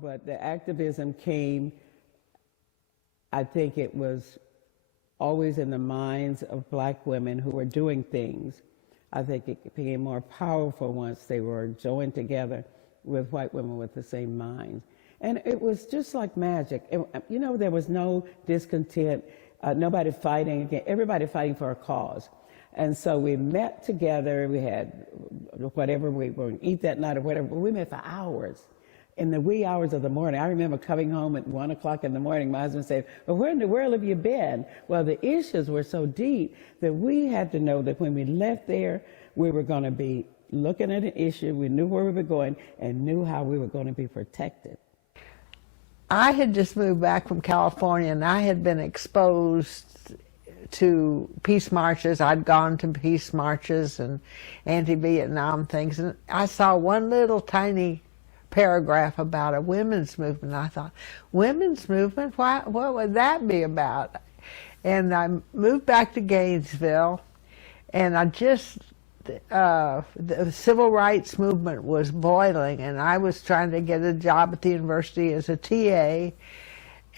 But the activism came, I think it was always in the minds of black women who were doing things. I think it became more powerful once they were joined together with white women with the same minds. And it was just like magic. You know, there was no discontent, nobody fighting again, everybody fighting for a cause. And so we met together, we had whatever we were going to eat that night or whatever, but we met for hours. In the wee hours of the morning. I remember coming home at 1 o'clock in the morning, my husband said, well, where in the world have you been? Well, the issues were so deep that we had to know that when we left there, we were going to be looking at an issue, we knew where we were going, and knew how we were going to be protected. I had just moved back from California, and I had been exposed to peace marches. I'd gone to peace marches and anti-Vietnam things, and I saw one little tiny paragraph about a women's movement. I thought, women's movement? What would that be about? And I moved back to Gainesville, and the civil rights movement was boiling, and I was trying to get a job at the university as a TA,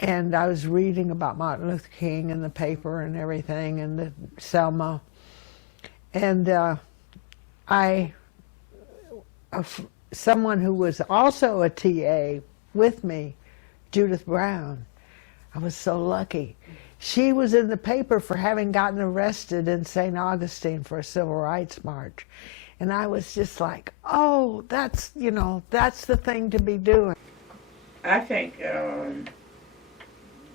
and I was reading about Martin Luther King in the paper and everything, and the Selma. And someone who was also a TA with me, Judith Brown. I was so lucky. She was in the paper for having gotten arrested in St. Augustine for a civil rights march. And I was just like, oh, that's, you know, that's the thing to be doing. I think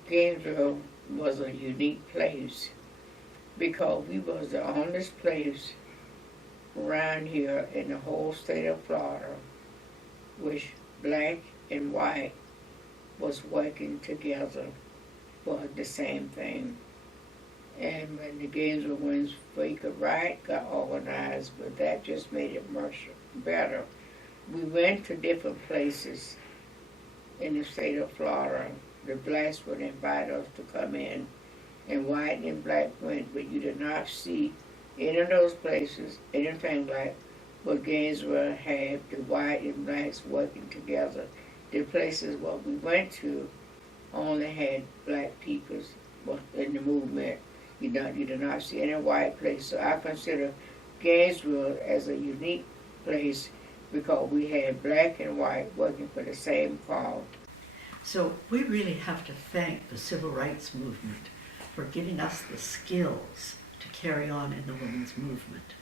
Gainesville was a unique place because we was the only place around here in the whole state of Florida which black and white was working together for the same thing. And when the Gainesville Women's For Equal Right got organized, but that just made it much better. We went to different places in the state of Florida. The blacks would invite us to come in, and white and black went, but you did not see any of those places anything like what Gainesville had, the white and blacks working together. The places what we went to only had black people in the movement. You did not see any white place. So I consider Gainesville as a unique place because we had black and white working for the same cause. So we really have to thank the civil rights movement for giving us the skills to carry on in the women's movement.